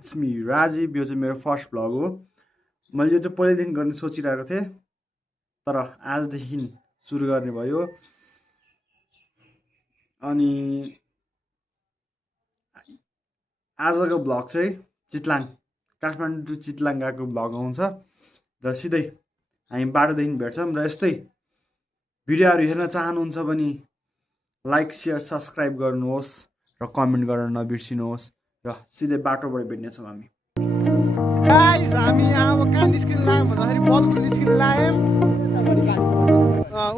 It's me Rajiv. यो चाहिँ मेरो फर्स्ट भ्लग हो। मैले यो चाहिँ पहिल्यैदेखि गर्ने सोचिरहेको थिएँ, तर आजदेखि सुरु गर्ने भयो। अनि आजको भ्लग चाहिँ चितलाङ, काठमाडौँ टु चितलाङ गएको भ्लग आउँछ र सिधै हामी बाटोदेखि भेट्छौँ। र यस्तै भिडियोहरू हेर्न चाहनुहुन्छ भने लाइक सेयर सब्सक्राइब गर्नुहोस् र कमेन्ट गर्न नबिर्सिनुहोस् र सिधै बाटोबाट भेट्नेछौँ हामी। गाइस हामी अब कहाँ निस्किन लाग्यौँ भन्दाखेरि बलको निस्किन लाग्यौँ।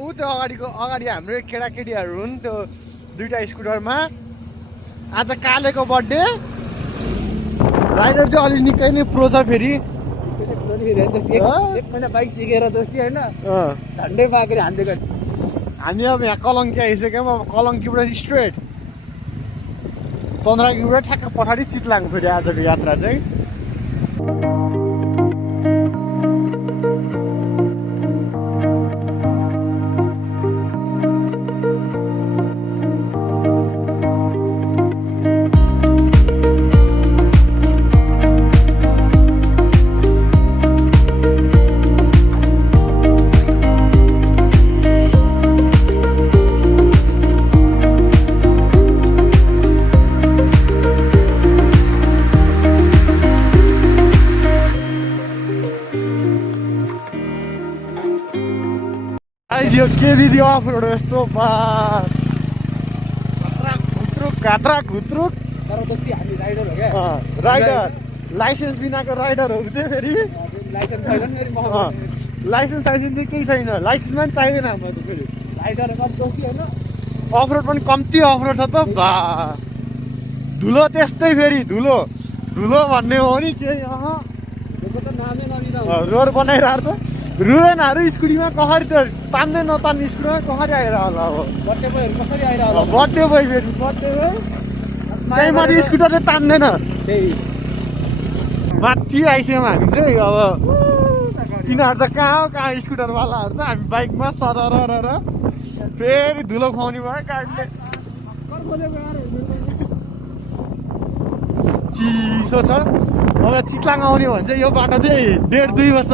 ऊ त्यो अगाडि हाम्रो केटाकेटीहरू हुन् त्यो दुईटा स्कुटरमा। आज कालेको बर्थडे, राइडर चाहिँ अलिक निकै नै प्रो छ। फेरि एक महिना बाइक सिकेर दोस्ती होइन झन्डै मागेर हान्दै हामी अब यहाँ कलङ्की आइसक्यौँ। अब कलङ्कीबाट स्ट्रेट चन्द्रगिरीबाट ठ्याक्क पछाडि चितलाङ फेरि आजको यात्रा चाहिँ। यो के दिदी अफ रोड यस्तो घात्रा घुत्रुक। तर दोस्ती हामी राइडर हो क्या, राइडर लाइसेन्स बिनाको राइडरहरू चाहिँ फेरि लाइसेन्स छैन नि लाइसेन्स चाहिँ केही छैन, लाइसेन्स पनि चाहिँदैन हाम्रो त। फेरि राइडर कति दोस्ती होइन अफ रोड पनि कम्ती अफ रोड छ त। धुलो त्यस्तै, फेरि धुलो भन्ने हो नि के नामै नलिँदा रोड बनाइरहेको त। रुवेनहरू स्कुटीमा कसरी त तान्दै नतान्ने स्कुटीमा कसरी आएर होला। अब बर्थडे बोयहरू कसरी आइरहन्छ, बर्थडे बोय फेरि बर्थडे बोय त्यही माथि स्कुटर चाहिँ तान्दैन। त्यही माथि आइसक्यौँ हामी चाहिँ। अब तिनीहरू त कहाँ स्कुटरवालाहरू त हामी बाइकमा सरर र फेरि धुलो खुवाउने भयो गाडीले। चिसो छ। अब चितलाङ आउने भने चाहिँ यो बाटो चाहिँ 2.5 वर्ष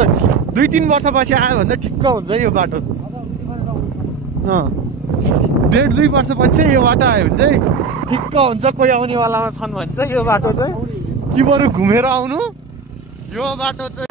2-3 वर्षपछि आयो भने ठिक्क हुन्छ यो बाटो। 1.5-2 वर्षपछि चाहिँ यो बाटो आयो भने चाहिँ ठिक्क हुन्छ। कोही आउनेवालामा छन् भने चाहिँ यो बाटो चाहिँ कि बरु घुमेर आउनु। यो बाटो चाहिँ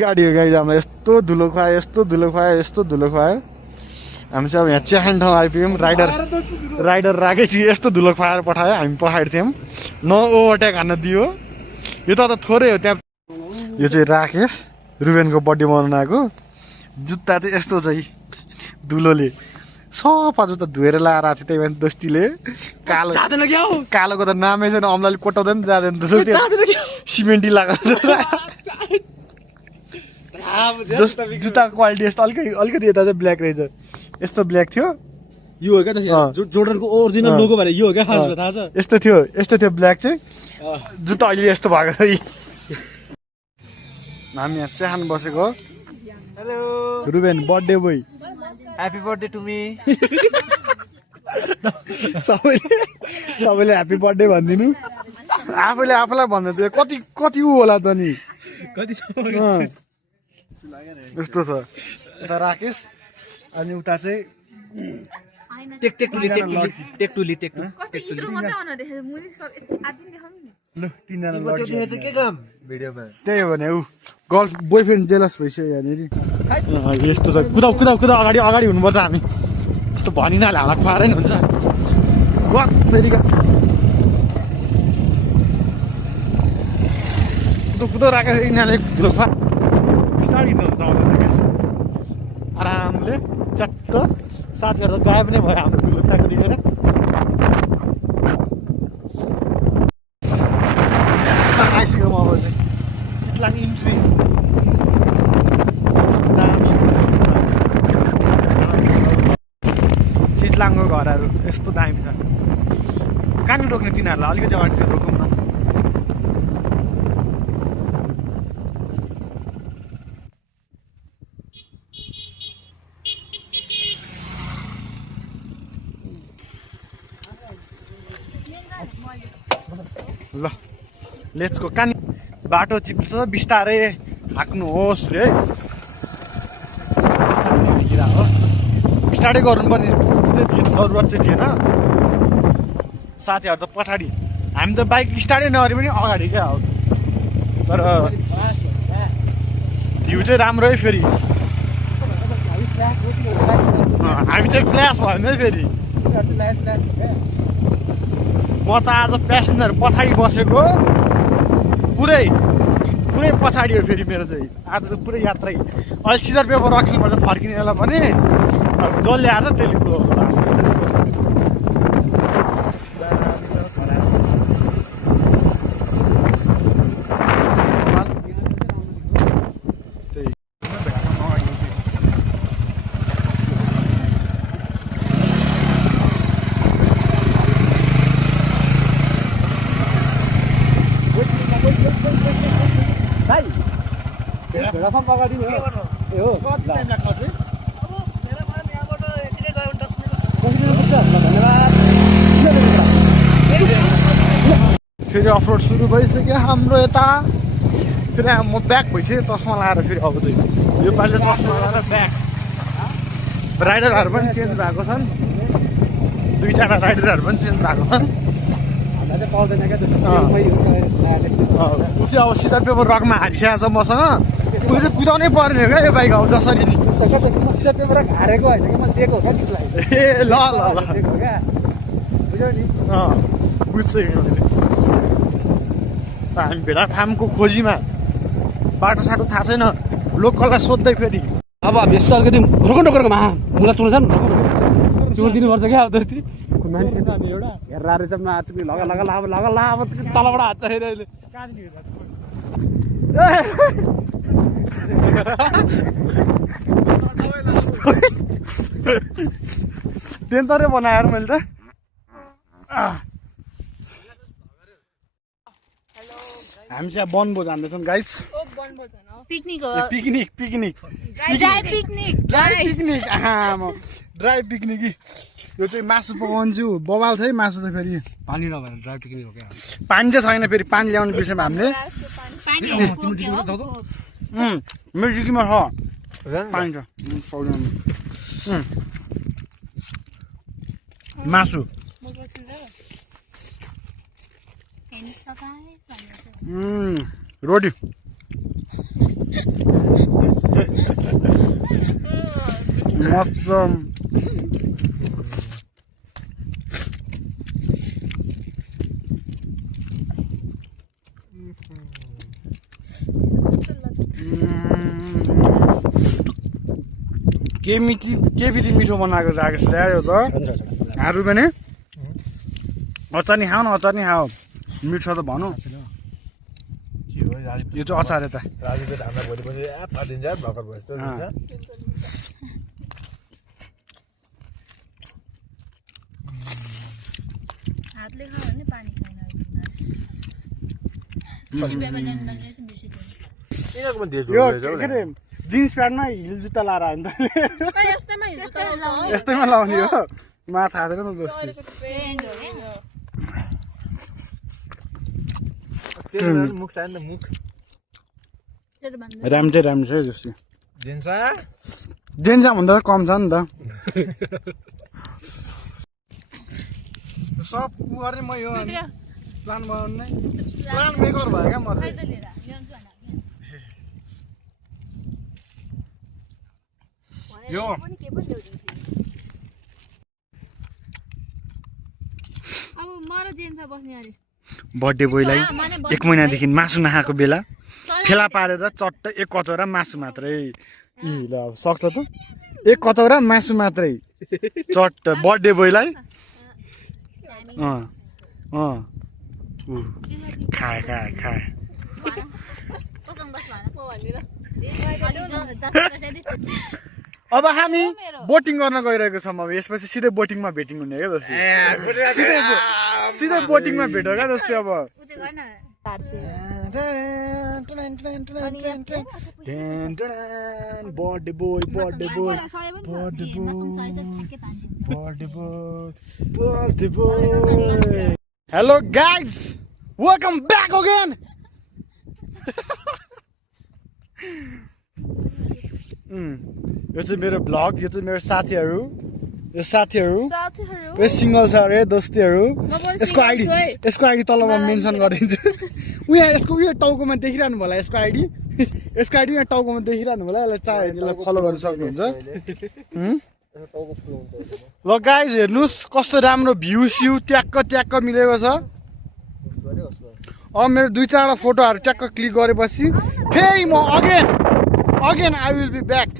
गाडी हो गाडी। हामीलाई यस्तो धुलो खुवायो हामी चाहिँ अब यहाँ चिहान ठाउँ आइपुग्यौँ। राइडर राखेपछि यस्तो धुलो खुवाएर पठायो। हामी पहाड थियौँ, न ओभरटेक हान्न दियो। यो त थोरै हो त्यहाँ। यो चाहिँ राकेश रुबेनको बर्थडे मनाउन आएको। जुत्ता चाहिँ यस्तो चाहिँ धुलोले सफा जुत्ता धोएर लाएर आएको थियो। त्यही भएर दोस्तीले कालोको त नामै छैन, अम्लाले कोटाउँदैन जाँदैन सिमेन्टी लगाएको। जुत्ताको क्वालिटी यस्तो अलिकति यता चाहिँ ब्ल्याक रहेछ। यस्तो ब्ल्याक थियो। यो हो क्या जोर्डनको ओरिजिनल लोगो भने यो हो क्या खासमा, थाहा छ? यस्तो थियो ब्ल्याक चाहिँ। जुत्ता अहिले यस्तो भएको छ। हामी यहाँ चिहान बसेको। Hello Ruben birthday boy, happy birthday to me. सबैले ह्यापी बर्थडे भनिदिनु। आफूले आफूलाई भन्दा चाहिँ कति ऊ होला त नि। यस्तो छ। उता राकेश अनि उता चाहिँ टेक्टुली त्यही हो भने ऊ गर्ल बोयफ्रेन्ड जेलस भइसक्यो यहाँनिर। यस्तो छ। कुदा अगाडि हुनुपर्छ हामी। यस्तो भनिनाले हावा खुवाएरै नि हुन्छ। कुदो राकेश यिनीहरूले धुलो खुवा बिस्तारै हिँड्नु हुन्छ आरामले चट्ट। साथीहरू त गायब नै भयो हाम्रो धुलो खुवाएको देखेर। डाङो घरहरू यस्तो दामी छ कहाँनिर रोक्ने तिनीहरूलाई अलिकति अगाडि चाहिँ रोकौँ न ल लेट्सको कहाँ बाटो चिप्छ बिस्तारै हाँक्नुहोस् रे हो स्टार्टै गर्नुपर्ने जरुरत चाहिँ थिएन साथीहरू त पछाडि हामी त बाइक स्टार्टै नगरे पनि अगाडि क्या हो तर भ्यू चाहिँ राम्रो है फेरि हामी चाहिँ फ्ल्यास भयो नि है फेरि म त आज प्यासेन्जर पछाडि बसेको पुरै पछाडि हो फेरि मेरो चाहिँ आज चाहिँ पुरै यात्रै अहिले सिजर पेपर राख्नुपर्छ फर्किने बेला पनि जसले आएर त्यसले क्लोज होला फेरि अफरोड सुरु भइसक्यो हाम्रो यता फेरि म ब्याक भइसक्यो चस्मा लगाएर फेरि अब चाहिँ योपालि चस्मा लगाएर ब्याक राइडरहरू पनि चेन्ज भएको छन् 2-4 राइडरहरू पनि चेन्ज भएको छन् ऊ चाहिँ अब सिजर पेपर रकमा हालिसकेको छ मसँग ऊ चाहिँ कुदाउनै पर्ने हो क्या यो बाइक अब जसरी नि सिजर पेपर हारेको होइन कि मैले दिएको हो क्या त्यसलाई ए ल बुझ्छु मैले हामी भेडा फार्मको खोजीमा बाटो साटो थाहा छैन लोकललाई सोध्दै फेरि अब हामी यसो अलिकति रोकौँमा मुला चुल्छ नि चुल दिनुपर्छ क्या अब त्यति मान्छे त हामी एउटा हेरेर रहेछ नाच लगा अब तलबाट हात चाहियो अहिले टेन्टरै बनाएर मैले त हामी चाहिँ बनभोज जाँदैछौँ गाइज पिकनिक हो पिकनिक ड्राई पिकनिक यो चाहिँ मासु पकाउँछु बबाल छ है मासु चाहिँ फेरि पानी नभएर ड्राई पिकनिक हो क्या पानी चाहिँ छैन फेरि पानी ल्याउनु बिर्सेमा हामीले मेरो जिकीमा छ पानी छ मासु रोटी मस्त के बिति मिठो बनाएको राखेको छ ल्यायो त हाँडु पनि अचार खाऊ न अचार नि खाऊ मिठो त भनौँ यो चाहिँ अचार यता जिन्स प्यान्टमा हिल जुत्ता लाएर आयो नि त यस्तैमा लाउने हो मलाई थाहा छैन राम्रो छ जस्तो जेन्सा भन्दा कम छ नि त सब गर्ने म यो प्लान बनाउने प्लान मेकर भयो क्या म चाहिँ यो बर्थडे बोयलाई 1 महिनादेखि मासु नखाएको बेला फेला पारेर चट्ट 1 कचौरा मासु मात्रै ल सक्छ त 1 कचौरा मासु मात्रै चट्ट बर्थडे बोयलाई खाए अब हामी बोटिङ गर्न गइरहेको छौँ अब यसपछि सिधै बोटिङमा भेटिङ हुने क्या दोस्ती सिधै बोटिङमा भेट्यो क्या दोस्ती अब birthday boy hello guys welcome back again यो चाहिँ मेरो ब्लग यो चाहिँ मेरो साथीहरू यो सिङ्गल छ अरे दोस्तीहरू यसको आइडी तलमा मेन्सन गरिदिन्छु उहाँ यसको उयो टाउकोमा देखिरहनु होला यसको आइडी यहाँ टाउकोमा देखिरहनु होला यसलाई चाहे यसलाई फलो गर्न सक्नुहुन्छ ल गाइज हेर्नुहोस् कस्तो राम्रो भ्यू स्यू ट्याक्क मिलेको छ अब मेरो 2-4 फोटोहरू ट्याक्क क्लिक गरेपछि फेरि म again I will be back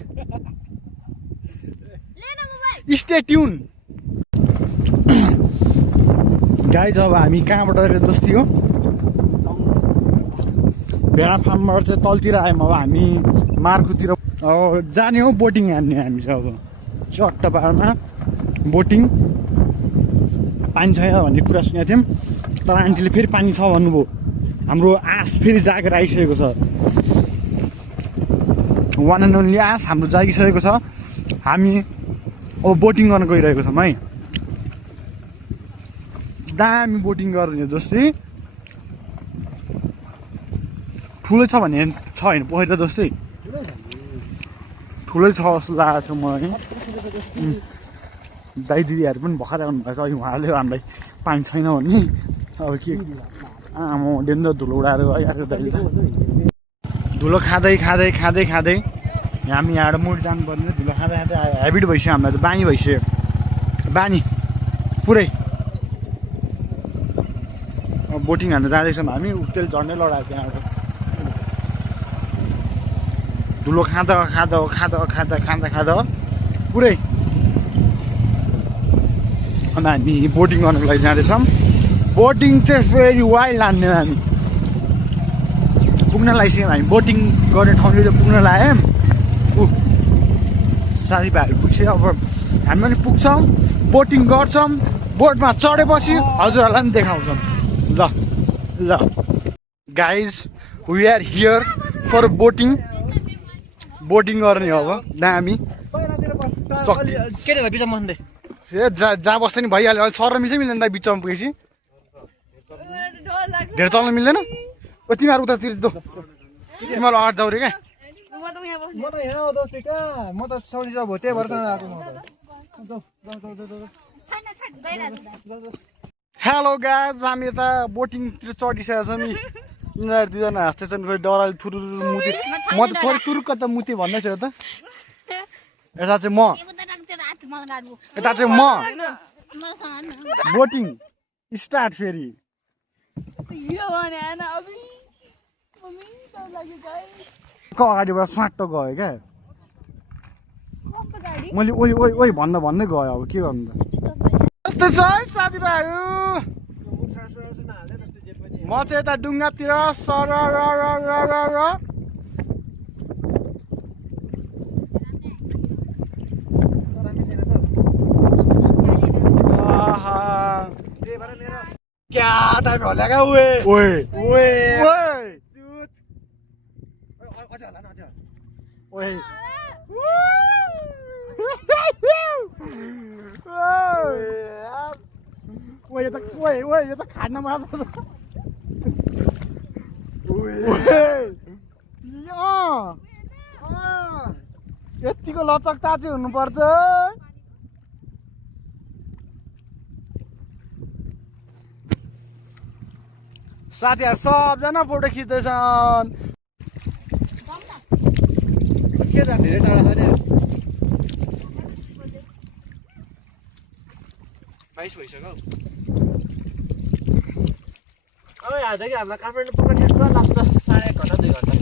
stay tune guys अब हामी कहाँबाट दोस्ती हो भेडा फार्मबाट चाहिँ तलतिर आयौँ अब हामी मार्कुतिर अब जाने हो बोटिङ हान्ने हामी चाहिँ अब चट्ट पाहाडमा बोटिङ पानी छैन भन्ने कुरा सुनेको थियौँ तर आन्टीले फेरि पानी छ भन्नुभयो हाम्रो आश फेरि जागेर आइसकेको छ वान एन्ड ओन्ली आश हाम्रो जागिसकेको छ हामी अब बोटिङ गर्न गइरहेको छौँ है दामी बोटिङ गर्ने दोस्ती ठुलो छ भने छ होइन पोखरी त दोस्ती ठुलै छ जस्तो लागेको थियो मलाई दाइ दिदीहरू पनि भर्खर आउनु भएको छ उहाँले हामीलाई पानी छैन भने अब के आमा डेन्जर धुलो उडाएर गइरहेको दाइले धुलो खाँदै हामी यहाँबाट मुड जानुपर्ने धुलो खाँदै हेबिट भइसक्यो हामीलाई त बानी भइसक्यो बानी पुरै बोटिङ हान्न जाँदैछौँ हामी उतेल झन्डै लडाएको त्यहाँबाट धुलो खाँदा पुरै अन्त हामी बोटिङ गर्नुको लागि जाँदैछौँ बोटिङ चाहिँ फेरि वाइल्ड हान्ने हामी पुग्न लागिसक्यौँ हामी बोटिङ गर्ने ठाउँले चाहिँ पुग्न लाग्यौँ साथीभाइहरू पुग्छ अब हामी पनि पुग्छौँ बोटिङ गर्छौँ बोटमा चढेपछि हजुरहरूलाई पनि देखाउँछौँ ल guys we are here for boating गर्ने हो अब दामी केटीहरूलाई बिचमा बस्दै ए जहाँ बस्दा नि भइहाल्यो अहिले सर मिसै मिल्दैन दाइ बिचमा पुगेपछि धेरै चल्न मिल्दैन ओ तिमीहरू उतातिर तिमीहरू अगाडि जाऊ रे क्या म त यहाँ हो दोस्ती कहाँ म त सौरी जब हो त्यही भएर त आएको म त हेलो गाइज हामी यता बोटिङतिर चढिसकेको छौँ नि यिनीहरू दुईजना हाँस्दैछन् खोइ डराले थुरुरु मुते म त थोरै तुरुक्क त मुते भन्दैछ त यता चाहिँ म बोटिङ स्टार्ट फेरि अगाडिबाट स्वाट्ट गयो क्या मैले ओइ भन्दै गयो अब के गर्नु त यस्तै छ है साथीभाइहरू म चाहिँ यता डुङ्गातिर सर क्या टाइम होला क्या यो त खान मात्र यतिको लचकता चाहिँ हुनुपर्छ साथीहरू सबजना फोटो खिच्दैछन् के त धेरै टाढा छ नि 22 भइसक्यो अब यहाँदेखि हामीलाई काठमाडौँ पुग्न ठ्याक्क लाग्छ 1.5 घन्टा 2 घन्टा